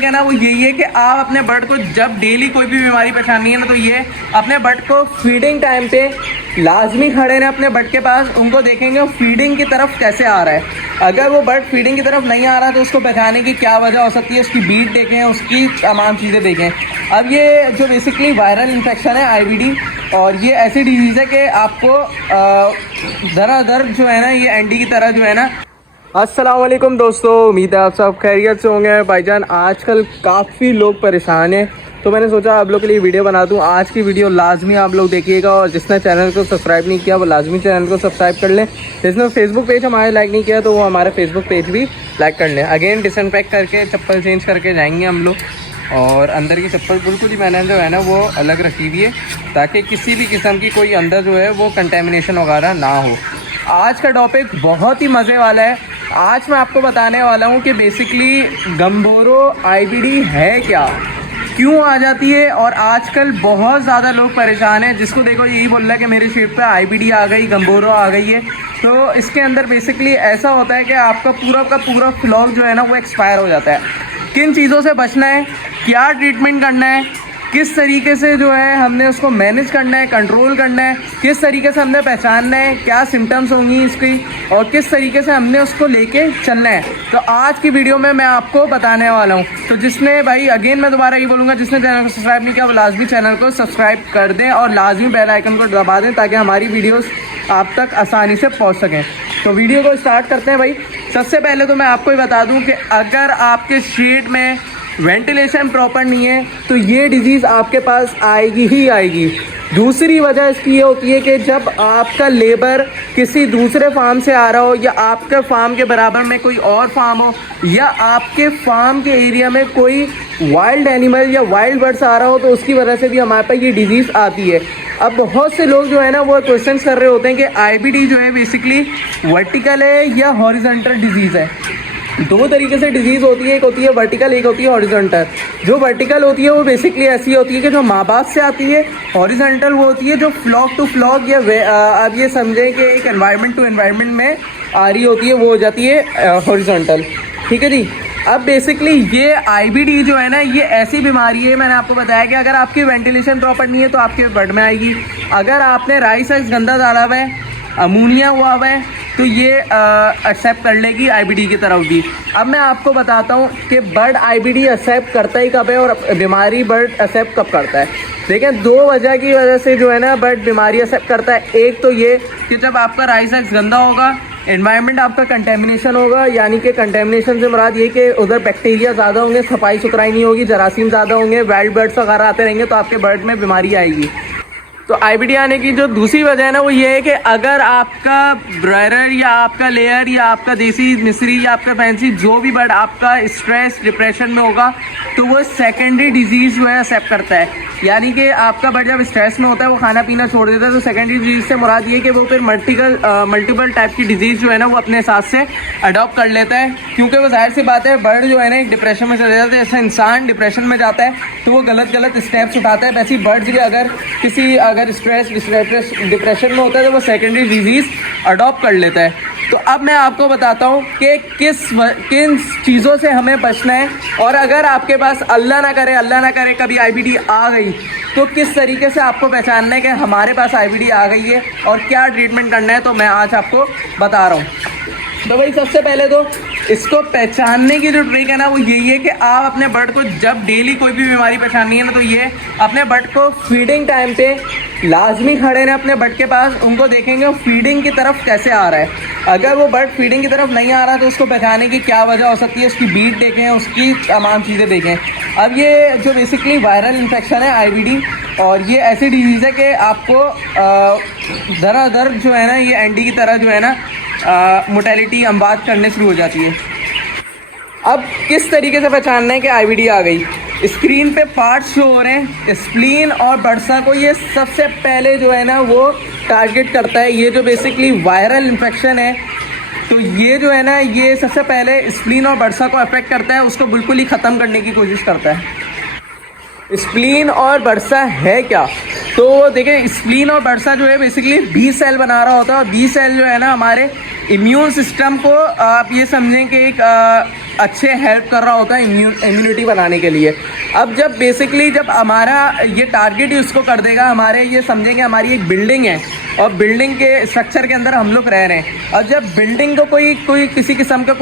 Trick है ना वो यही है कि आप अपने बर्ड को जब डेली कोई भी बीमारी परेशानी है ना, तो ये अपने बर्ड को फीडिंग टाइम पे लाजमी खड़े रहें अपने बर्ड के पास, उनको देखेंगे फीडिंग की तरफ कैसे आ रहा है। अगर वो बर्ड फीडिंग की तरफ नहीं आ रहा तो उसको पहचाने की क्या वजह हो सकती है, उसकी बीट देखें, उसकी तमाम चीज़ें देखें। अब ये जो बेसिकली वायरल इन्फेक्शन है आईबीडी, और ये ऐसी डिजीज़ है कि आपको दर जो है ना ये एंडी की तरह जो है ना। अस्सलाम वालेकुम दोस्तों, उम्मीद है आप सब खैरियत से होंगे। भाईजान आजकल काफ़ी लोग परेशान हैं, तो मैंने सोचा आप लोग के लिए वीडियो बना दूं। आज की वीडियो लाजमी आप लोग देखिएगा, और जिसने चैनल को सब्सक्राइब नहीं किया वो लाजमी चैनल को सब्सक्राइब कर लें। जिसने फेसबुक पेज हमारे लाइक नहीं किया तो वो हमारे फेसबुक पेज भी लाइक कर लें। अगेन डिसइंफेक्ट करके चप्पल चेंज करके जाएंगे हम लोग, और अंदर की चप्पल बिल्कुल ही मैंने जो है ना वो अलग रखी हुई है, ताकि किसी भी किस्म की कोई अंदर जो है वो कंटेमिनेशन वगैरह ना हो। आज का टॉपिक बहुत ही मज़े वाला है। आज मैं आपको बताने वाला हूँ कि बेसिकली गम्बोरो आईबीडी है क्या, क्यों आ जाती है, और आजकल बहुत ज़्यादा लोग परेशान हैं। जिसको देखो यही बोल रहा है कि मेरे शेप पे आईबीडी आ गई, गम्बोरो आ गई है। तो इसके अंदर बेसिकली ऐसा होता है कि आपका पूरा का पूरा फ्लॉक जो है ना वो एक्सपायर हो जाता है। किन चीज़ों से बचना है, क्या ट्रीटमेंट करना है, किस तरीके से जो है हमने उसको मैनेज करना है, कंट्रोल करना है, किस तरीके से हमने पहचानना है, क्या सिम्टम्स होंगी इसकी, और किस तरीके से हमने उसको लेके चलना है, तो आज की वीडियो में मैं आपको बताने वाला हूं। तो जिसने भाई अगेन मैं दोबारा ये बोलूँगा, जिसने चैनल को सब्सक्राइब नहीं किया वो लाजमी चैनल को सब्सक्राइब कर दें और लाजमी बेल आइकन को दबा दें, ताकि हमारी वीडियोज़ आप तक आसानी से पहुँच सकें। तो वीडियो को स्टार्ट करते हैं भाई। सबसे पहले तो मैं आपको ही बता दूं कि अगर आपके शेड में वेंटिलेशन प्रॉपर नहीं है तो ये डिजीज़ आपके पास आएगी ही आएगी। दूसरी वजह इसकी ये होती है कि जब आपका लेबर किसी दूसरे फार्म से आ रहा हो, या आपके फार्म के बराबर में कोई और फार्म हो, या आपके फार्म के एरिया में कोई वाइल्ड एनिमल या वाइल्ड बर्ड्स आ रहा हो, तो उसकी वजह से भी हमारे पास ये डिजीज़ आती है। अब बहुत से लोग जो है ना वो क्वेश्चन कर रहे होते हैं कि आईबीडी जो है बेसिकली वर्टिकल है या हॉरिजॉन्टल डिजीज़ है। दो तरीके से डिजीज़ होती है, एक होती है वर्टिकल, एक होती है हॉरिजॉन्टल। जो वर्टिकल होती है वो बेसिकली ऐसी होती है कि जो माँ बाप से आती है। हॉरिजॉन्टल वो होती है जो फ्लॉक टू फ्लॉक, या आप ये समझें कि एक एनवायरनमेंट टू एनवायरनमेंट में आ रही होती है, वो हो जाती है हॉरिजॉन्टल। ठीक है जी। अब बेसिकली ये आईबीडी जो है ना ये ऐसी बीमारी है, मैंने आपको बताया कि अगर आपकी वेंटिलेशन प्रॉपर नहीं है तो आपके बर्ड में आएगी। अगर आपने राइस एक्स गंदा डाला हुआ है, अमोनिया हुआ हुआ है, तो ये एक्सेप्ट कर लेगी आईबीडी की तरफ भी। अब मैं आपको बताता हूँ कि बर्ड आईबीडी एक्सेप्ट करता ही कब है और बीमारी बर्ड एक्सेप्ट कब करता है। देखें, दो वजह की वजह से जो है ना बर्ड बीमारी एक्सेप्ट करता है। एक तो ये कि जब आपका राइस एक्स गंदा होगा, एनवायरनमेंट आपका कंटेमिनेशन होगा, यानी कि कंटेमिनेशन से मुराद ये कि उधर बैक्टीरिया ज़्यादा होंगे, सफाई सुथराई नहीं होगी, जरासीम ज़्यादा होंगे, वाइल्ड बर्ड्स वगैरह आते रहेंगे, तो आपके बर्ड में बीमारी आएगी। तो आईबीडी आने की जो दूसरी वजह है ना वो ये है कि अगर आपका ब्रॉयलर या आपका लेयर या आपका देसी मिस्री या आपका फैंसी जो भी बर्ड आपका स्ट्रेस डिप्रेशन में होगा, तो वो सेकेंडरी डिजीज़ जो है एक्सेप्ट करता है। यानी कि आपका बर्ड जब स्ट्रेस में होता है, वो खाना पीना छोड़ देता है, तो सेकेंडरी डिजीज़ से मुराद ये कि वो फिर मल्टीपल टाइप की डिजीज़ जो है ना वो अपने साथ से अडॉप्ट कर लेता है। क्योंकि वो जाहिर सी बात है बर्ड जो है ना एक डिप्रेशन में चले जाता है। जैसे इंसान डिप्रेशन में जाता है तो वो गलत स्टेप्स उठाता है, वैसे बर्ड्स भी अगर स्ट्रेस डिप्रेशन में होता है तो वो सेकेंडरी डिजीज़ अडॉप्ट कर लेता है। तो अब मैं आपको बताता हूँ कि किन चीज़ों से हमें बचना है, और अगर आपके पास अल्लाह ना करे कभी आईबीडी आ गई तो किस तरीके से आपको पहचानना है कि हमारे पास आईबीडी आ गई है और क्या ट्रीटमेंट करना है, तो मैं आज आपको बता रहा हूँ। तो भाई सबसे पहले तो इसको पहचानने की जो ट्रिक है ना वो यही है कि आप अपने बर्ड को जब डेली कोई भी बीमारी परेशानी है ना, तो ये अपने बर्ड को फीडिंग टाइम पे लाजमी खड़े रहें अपने बर्ड के पास, उनको देखेंगे फीडिंग की तरफ कैसे आ रहा है। अगर वो बर्ड फीडिंग की तरफ नहीं आ रहा तो उसको पहचाने की क्या वजह हो सकती है, उसकी बीट देखें, उसकी तमाम चीज़ें देखें। अब ये जो बेसिकली वायरल इन्फेक्शन है आईबीडी, और ये ऐसी डिजीज़ है कि आपको दर जो है ना ये एंडी की तरह जो है ना मोर्टेलिटी अमवात करने शुरू हो जाती है। अब किस तरीके से पहचानना है कि आईबीडी आ गई। स्क्रीन पे पार्ट्स शो हो रहे हैं, स्प्लीन और बर्सा को ये सबसे पहले जो है ना वो टारगेट करता है। ये जो बेसिकली वायरल इन्फेक्शन है, तो ये जो है ना ये सबसे पहले स्प्लीन और बर्सा को अफेक्ट करता है, उसको बिल्कुल ही ख़त्म करने की कोशिश करता है। स्प्लीन और बर्सा है क्या, तो देखिए स्प्लीन और बर्सा जो है बेसिकली बी सेल बना रहा होता है, और बी सेल जो है ना हमारे इम्यून सिस्टम को आप ये समझें कि एक अच्छे हेल्प कर रहा होता है इम्यूनिटी बनाने के लिए। अब जब बेसिकली जब हमारा ये टारगेट ही उसको कर देगा, हमारे ये समझेंगे हमारी एक बिल्डिंग है और बिल्डिंग के स्ट्रक्चर के अंदर हम लोग रह रहे हैं, और जब बिल्डिंग को कोई किसी किस्म का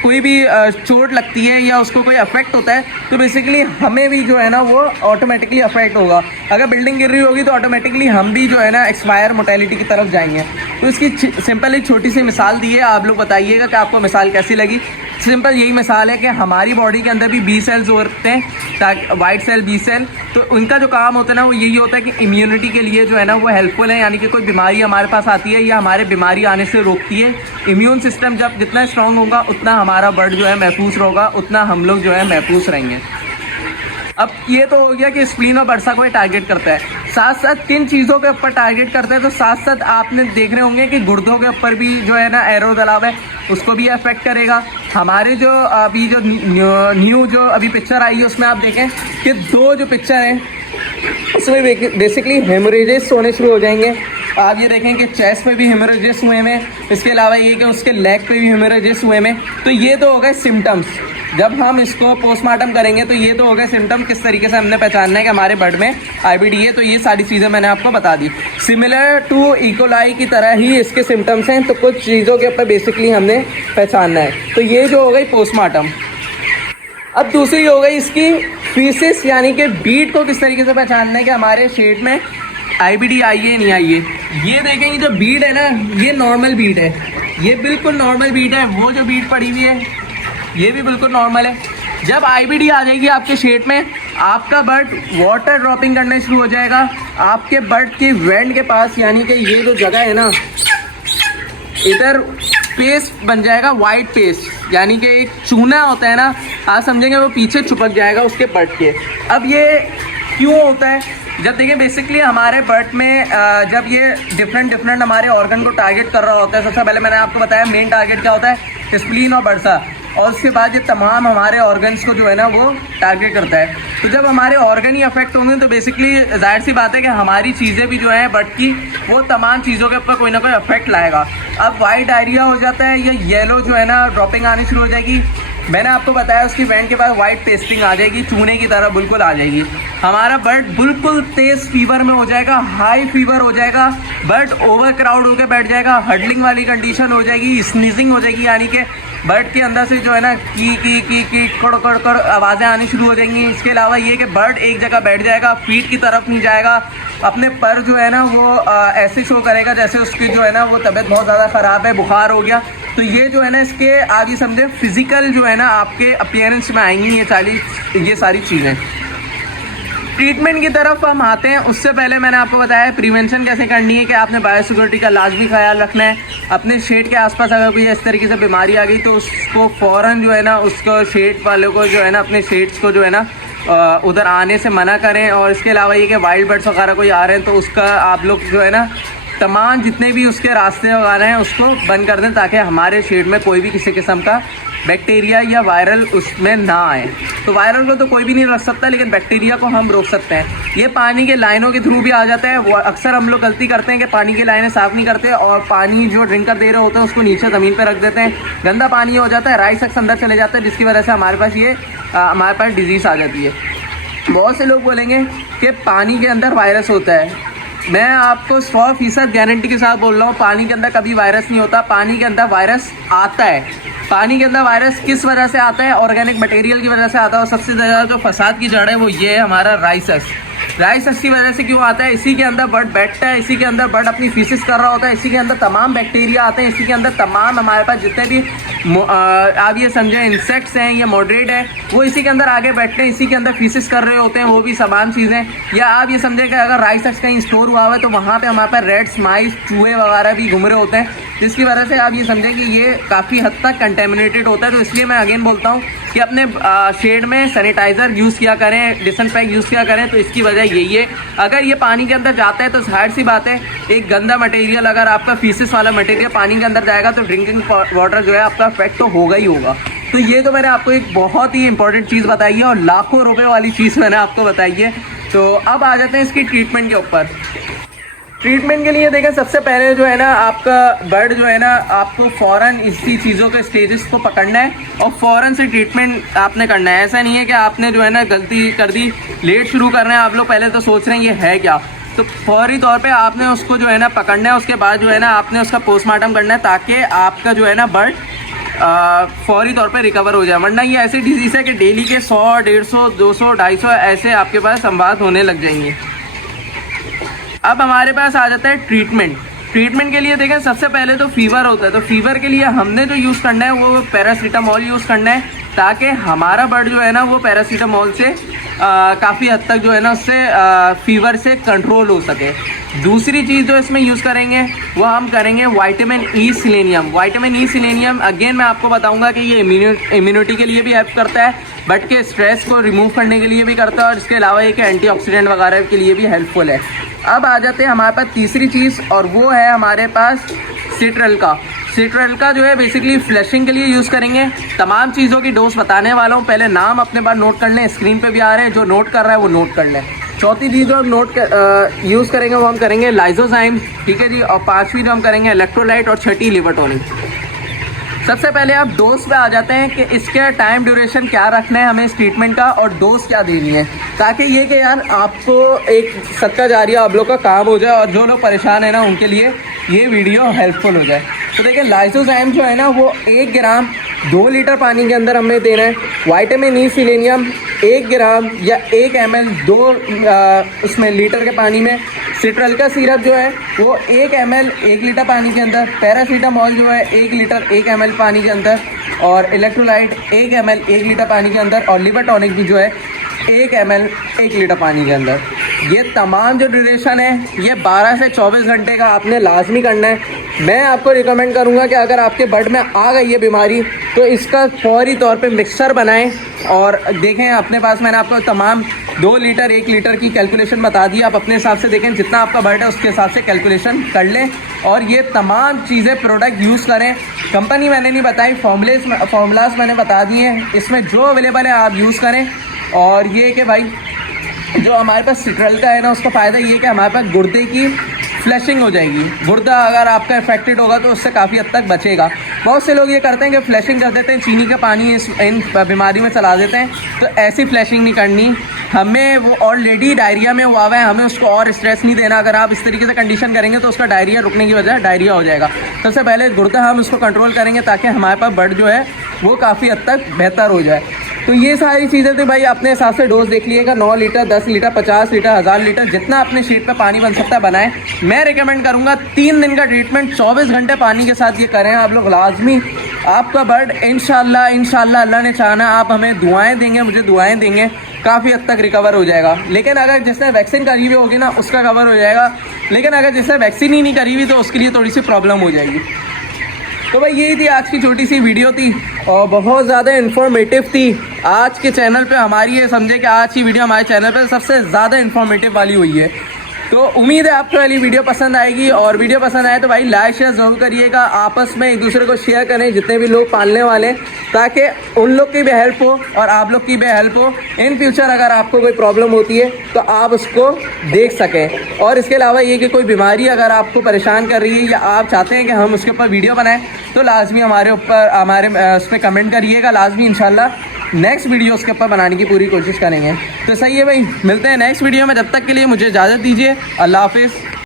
कोई भी चोट लगती है या उसको कोई अफेक्ट होता है तो बेसिकली हमें भी जो है ना वो ऑटोमेटिकली अफेक्ट होगा। अगर बिल्डिंग गिर रही होगी तो ऑटोमेटिकली हम भी जो है ना एक्सपायर मोर्टेलिटी की तरफ जाएंगे। तो इसकी सिंपल एक छोटी सी मिसाल दी है, आप लोग बताइएगा कि आपको मिसाल कैसी लगी। सिंपल यही मिसाल है कि हमारी बॉडी के अंदर भी बी सेल्स होते हैं, ताकि वाइट सेल बी सेल, तो उनका जो काम होता है ना वो यही होता है कि इम्यूनिटी के लिए जो है ना वो हेल्पफुल है, यानी कि कोई बीमारी हमारे पास आती है या हमारे बीमारी आने से रोकती है। इम्यून सिस्टम जब जितना स्ट्रांग होगा उतना हमारा ब्लड जो है महफूज होगा, उतना हम लोग जो है महफूज रहेंगे। अब ये तो हो गया कि स्प्लीन और बर्सा को टारगेट करता है, साथ साथ किन चीज़ों के ऊपर टारगेट करता है, तो साथ साथ आपने देख रहे होंगे कि गुर्दों के ऊपर भी जो है ना एरो दलाव है, उसको भी अफेक्ट करेगा। हमारे जो अभी जो न्यू जो अभी पिक्चर आई है उसमें आप देखें कि दो जो पिक्चर हैं उसमें बेसिकली हेमोरेजेस होने शुरू हो जाएंगे। आप ये देखें कि चेस्ट पे भी हेमोरेजेस हुए हैं, इसके अलावा ये कि उसके लेग पे भी हेमोरेजेस हुए हैं। तो ये तो हो गए सिम्टम्स। जब हम इसको पोस्टमार्टम करेंगे तो ये तो हो गए सिम्टम, किस तरीके से हमने पहचानना है कि हमारे ब्लड में आईबीडी है। तो ये सारी चीज़ें मैंने आपको बता दी। सिमिलर टू इकोलाई की तरह ही इसके सिम्टम्स हैं, तो कुछ चीज़ों के ऊपर बेसिकली हमने पहचानना है। तो ये जो हो गई पोस्टमार्टम। अब दूसरी हो गई इसकी फीसिस, यानी कि बीट को किस तरीके से पहचानना है कि हमारे शेड में आईबीडी आई है नहीं आई है। ये देखेंगे जो बीट है ना, ये नॉर्मल बीट है, ये बिल्कुल नॉर्मल बीट है। वो जो बीट पड़ी हुई है ये भी बिल्कुल नॉर्मल है। जब आईबीडी आ जाएगी आपके शेड में, आपका ब्लड वाटर ड्रॉपिंग करने शुरू हो जाएगा आपके ब्लड के वेंट के पास, यानी कि ये जो जगह है ना, इधर पेस्ट बन जाएगा, वाइट पेस्ट, यानी कि एक चूना होता है ना, आप समझेंगे वो पीछे छुपक जाएगा उसके ब्लड के। अब ये क्यों होता है? जब देखिए बेसिकली हमारे ब्लड में जब ये डिफरेंट हमारे ऑर्गन को टारगेट कर रहा होता है, सबसे पहले मैंने आपको बताया मेन टारगेट क्या होता है, स्प्लीन और बर्सा, और उसके बाद ये तमाम हमारे ऑर्गन्स को जो है ना वो टारगेट करता है। तो जब हमारे ऑर्गन ही अफेक्ट होंगे तो बेसिकली जाहिर सी बात है कि हमारी चीज़ें भी जो है ब्लड की, वो तमाम चीज़ों के ऊपर कोई ना कोई अफेक्ट लाएगा। अब वाइट डायरिया हो जाता है या येलो जो है ना ड्रॉपिंग आनी शुरू हो जाएगी। मैंने आपको बताया उसकी वेंट के बाद वाइट पेस्टिंग आ जाएगी, चूने की तरह बिल्कुल आ जाएगी। हमारा ब्लड बिल्कुल तेज फीवर में हो जाएगा, हाई फीवर हो जाएगा, ब्लड ओवर क्राउड होकर बैठ जाएगा, हडलिंग वाली कंडीशन हो जाएगी, स्नीजिंग हो जाएगी, यानी कि ब्लड के अंदर से जो है ना की कड़ आवाज़ें आनी शुरू हो जाएंगी। इसके अलावा ये कि ब्लड एक जगह बैठ जाएगा, फीट की तरफ नहीं जाएगा, अपने पर जो है ना वो ऐसे शो करेगा जैसे उसकी जो है ना वो तबीयत बहुत ज़्यादा ख़राब है, बुखार हो गया। तो ये जो है ना इसके आप ये समझे फिजिकल जो है ना आपके अपीयरेंस में आएंगी ये सारी चीज़ें। ट्रीटमेंट की तरफ हम आते हैं, उससे पहले मैंने आपको बताया प्रिवेंशन कैसे करनी है कि आपने बायोसिक्योरिटी का लाजमी ख्याल रखना है। अपने शेड के आसपास अगर कोई इस तरीके से बीमारी आ गई तो उसको फ़ौरन जो है ना उसको शेड वालों को जो है ना अपने शेड्स को जो है ना उधर आने से मना करें। और इसके अलावा ये कि वाइल्ड बर्ड्स वगैरह कोई आ रहे हैं तो उसका आप लोग जो है ना तमाम जितने भी उसके रास्ते वगैरह हैं उसको बंद कर दें, ताकि हमारे शेड में कोई भी किसी किस्म का बैक्टीरिया या वायरल उसमें ना आए। तो वायरल को तो कोई भी नहीं रोक सकता, लेकिन बैक्टीरिया को हम रोक सकते हैं। ये पानी के लाइनों के थ्रू भी आ जाता है। वो अक्सर हम लोग गलती करते हैं कि पानी की लाइनें साफ़ नहीं करते और पानी जो ड्रिंकर दे रहे होते हैं उसको नीचे ज़मीन पर रख देते हैं, गंदा पानी हो जाता है, राइस अक्सर अंदर चले जाता है, जिसकी वजह से हमारे पास डिजीज़ आ जाती है। बहुत से लोग बोलेंगे कि पानी के अंदर वायरस होता है। मैं आपको 100% गारंटी के साथ बोल रहा हूँ, पानी के अंदर कभी वायरस नहीं होता। पानी के अंदर वायरस आता है। पानी के अंदर वायरस किस वजह से आता है? ऑर्गेनिक मटेरियल की वजह से आता है। और सबसे ज़्यादा जो फसाद की जड़ है वो ये है हमारा राइसस की वजह से क्यों आता है? इसी के अंदर ब्लड बैठता है, इसी के अंदर ब्लड अपनी फीसिस कर रहा होता है, इसी के अंदर तमाम बैक्टीरिया आते हैं, इसी के अंदर तमाम हमारे पास जितने भी आप ये समझें इंसेक्ट्स हैं या मॉडरेट है वो इसी के अंदर आगे बैठते हैं, इसी के अंदर फीसिस कर रहे होते हैं, वो भी समान चीज़ें। या आप ये समझें कि अगर राइसस कहीं स्टोर हुआ हुआ है तो वहाँ पर हमारे पास रेड्स, माइस, चूहे वगैरह भी घूम रहे होते हैं, जिसकी वजह से आप ये समझें कि ये काफ़ी हद तक कंटेमिनेटेड होता है। तो इसलिए मैं अगेन बोलता हूँ कि अपने शेड में सैनिटाइज़र यूज़ किया करें, डिसइंफेक्ट यूज़ किया करें। तो इसकी वजह यही है, अगर ये पानी के अंदर जाता है तो जाहिर सी बात है एक गंदा मटेरियल, अगर आपका फीसिस वाला मटेरियल पानी के अंदर जाएगा तो ड्रिंकिंग वाटर जो है आपका अफेक्ट तो होगा ही होगा। तो ये तो मैंने आपको एक बहुत ही इंपॉर्टेंट चीज़ बताई है और लाखों रुपए वाली चीज़ मैंने आपको बताई है। तो अब आ जाते हैं इसकी ट्रीटमेंट के ऊपर। ट्रीटमेंट के लिए देखें, सबसे पहले जो है ना आपका बर्ड जो है ना आपको फ़ौरन इसी चीज़ों के स्टेजेस को पकड़ना है और फ़ौरन से ट्रीटमेंट आपने करना है। ऐसा नहीं है कि आपने जो है ना गलती कर दी, लेट शुरू कर रहे हैं आप लोग, पहले तो सोच रहे हैं ये है क्या, तो फौरी तौर पे आपने उसको जो है ना पकड़ना है। उसके बाद जो है ना आपने उसका पोस्टमार्टम करना है ताकि आपका जो है ना बर्ड फौरी तौर पे रिकवर हो जाए। वरना ये ऐसी डिजीज़ है कि डेली के 100, 150, 200, 250 ऐसे आपके पास संवाद होने लग जाएंगे। अब हमारे पास आ जाता है ट्रीटमेंट के लिए देखें, सबसे पहले तो फीवर होता है, तो फीवर के लिए हमने जो यूज़ करना है वो पैरासीटामोल यूज़ करना है ताकि हमारा बर्ड जो है ना वो पैरासीटामोल से काफ़ी हद तक जो है ना उससे फीवर से कंट्रोल हो सके। दूसरी चीज़ जो इसमें यूज़ करेंगे वो हम करेंगे विटामिन ई सिलेनियम। अगेन मैं आपको बताऊंगा कि ये इम्यूनिटी के लिए भी हेल्प करता है, बट के स्ट्रेस को रिमूव करने के लिए भी करता है और इसके अलावा एक एंटीऑक्सीडेंट वगैरह के लिए भी हेल्पफुल है। अब आ जाते हैं हमारे पास तीसरी चीज़ और वो है हमारे पास सिट्रल का जो है बेसिकली फ्लैशिंग के लिए यूज़ करेंगे। तमाम चीज़ों की डोज बताने वाला हूँ, पहले नाम अपने पास नोट कर लें, स्क्रीन पे भी आ रहे हैं, जो नोट कर रहा है वो नोट कर लें। चौथी चीज़ जो हम यूज़ करेंगे वो हम करेंगे लाइजोजाइम, ठीक है जी, और पांचवी जो हम करेंगे इलेक्ट्रोलाइट और छठी लिवर टॉनिक। सबसे पहले आप डोज पे आ जाते हैं कि इसके टाइम ड्यूरेशन क्या रखना है हमें इस ट्रीटमेंट का और डोज क्या देनी है, ताकि ये कि यार आपको एक सदका जारिया आप लोग का काम हो जाए और जो लोग परेशान है ना उनके लिए ये वीडियो हेल्पफुल हो जाए। तो देखिए लाइसोजाइम जो है ना वो 1 ग्राम 2 लीटर पानी के अंदर हमें देना है। विटामिन ई सिलेनियम 1 ग्राम या 1 ml 2 उसमें लीटर के पानी में। सिट्रल का सिरप जो है वो 1 ml 1 लीटर पानी के अंदर। पैरासीटामोल जो है 1 लीटर 1 ml पानी के अंदर। और इलेक्ट्रोलाइट 1 ml 1 लीटर पानी के अंदर। और लिवर टॉनिक भी जो है 1 ml 1 लीटर पानी के अंदर। ये तमाम जो ड्यूरेशन है ये 12 से 24 घंटे का आपने लाजमी करना है। मैं आपको रिकमेंड करूंगा कि अगर आपके बर्ड में आ गई है बीमारी तो इसका फौरी तौर पे मिक्सर बनाएं और देखें अपने पास मैंने आपको तमाम 2 लीटर 1 लीटर की कैलकुलेशन बता दी। आप अपने हिसाब से देखें जितना आपका बर्ड है उसके हिसाब से कैलकुलेशन कर लें और ये तमाम चीज़ें प्रोडक्ट यूज़ करें। कंपनी मैंने नहीं बताई, फॉर्मूलाज मैंने बता दिए हैं, इसमें जो अवेलेबल है आप यूज़ करें। और ये कि भाई जो हमारे पास सिट्रल का है ना उसका फ़ायदा ये है कि हमारे पास गुर्दे की फ्लैशिंग हो जाएगी। गुर्दा अगर आपका इफेक्टेड होगा तो उससे काफ़ी हद तक बचेगा। बहुत से लोग ये करते हैं कि फ्लैशिंग कर देते हैं, चीनी का पानी इन बीमारी में चला देते हैं, तो ऐसी फ्लैशिंग नहीं करनी हमें। वो ऑलरेडी डायरिया में हुआ है, हमें उसको और स्ट्रेस नहीं देना। अगर आप इस तरीके से कंडीशन करेंगे तो उसका डायरिया रुकने की वजह डायरिया हो जाएगा। सबसे पहले गुर्दा हम उसको कंट्रोल करेंगे ताकि हमारे पास बर्ड जो है वो काफ़ी हद तक बेहतर हो जाए। तो ये सारी चीज़ें थी भाई, अपने हिसाब से डोज देख लीजिएगा। 9 लीटर 10 लीटर 50 लीटर 1000 लीटर जितना अपने शीट पे पानी बन सकता है बनाएं। मैं रिकमेंड करूंगा 3 दिन का ट्रीटमेंट 24 घंटे पानी के साथ ये करें आप लोग लाजमी। आपका बर्ड इंशाल्लाह अल्लाह ने चाहना आप हमें दुआएं देंगे, मुझे दुआएं देंगे, काफ़ी हद तक रिकवर हो जाएगा। लेकिन अगर जिसने वैक्सीन करी हुई होगी ना उसका कवर हो जाएगा, लेकिन अगर जिसने वैक्सीन ही नहीं करी हुई तो उसके लिए थोड़ी सी प्रॉब्लम हो जाएगी। तो भाई यही थी आज की छोटी सी वीडियो थी और बहुत ज़्यादा इन्फॉर्मेटिव थी। आज के चैनल पे हमारी ये समझे कि आज की वीडियो हमारे चैनल पे सबसे ज़्यादा इन्फॉर्मेटिव वाली हुई है। तो उम्मीद है आपको वाली वीडियो पसंद आएगी और वीडियो पसंद आए तो भाई लाइक शेयर ज़रूर करिएगा। आपस में एक दूसरे को शेयर करें जितने भी लोग पालने वाले हैं, ताकि उन लोग की भी हेल्प हो और आप लोग की भी हेल्प हो। इन फ्यूचर अगर आपको कोई प्रॉब्लम होती है तो आप उसको देख सकें। और इसके अलावा ये कि कोई बीमारी अगर आपको परेशान कर रही है या आप चाहते हैं कि हम उसके ऊपर वीडियो बनाएं तो लाजमी हमारे उस पर कमेंट करिएगा। लाजमी इंशाल्लाह नेक्स्ट वीडियो उसके ऊपर बनाने की पूरी कोशिश करेंगे। तो सही है भाई, मिलते हैं नेक्स्ट वीडियो में। जब तक के लिए मुझे इजाज़त दीजिए। अल्लाह हाफिज़।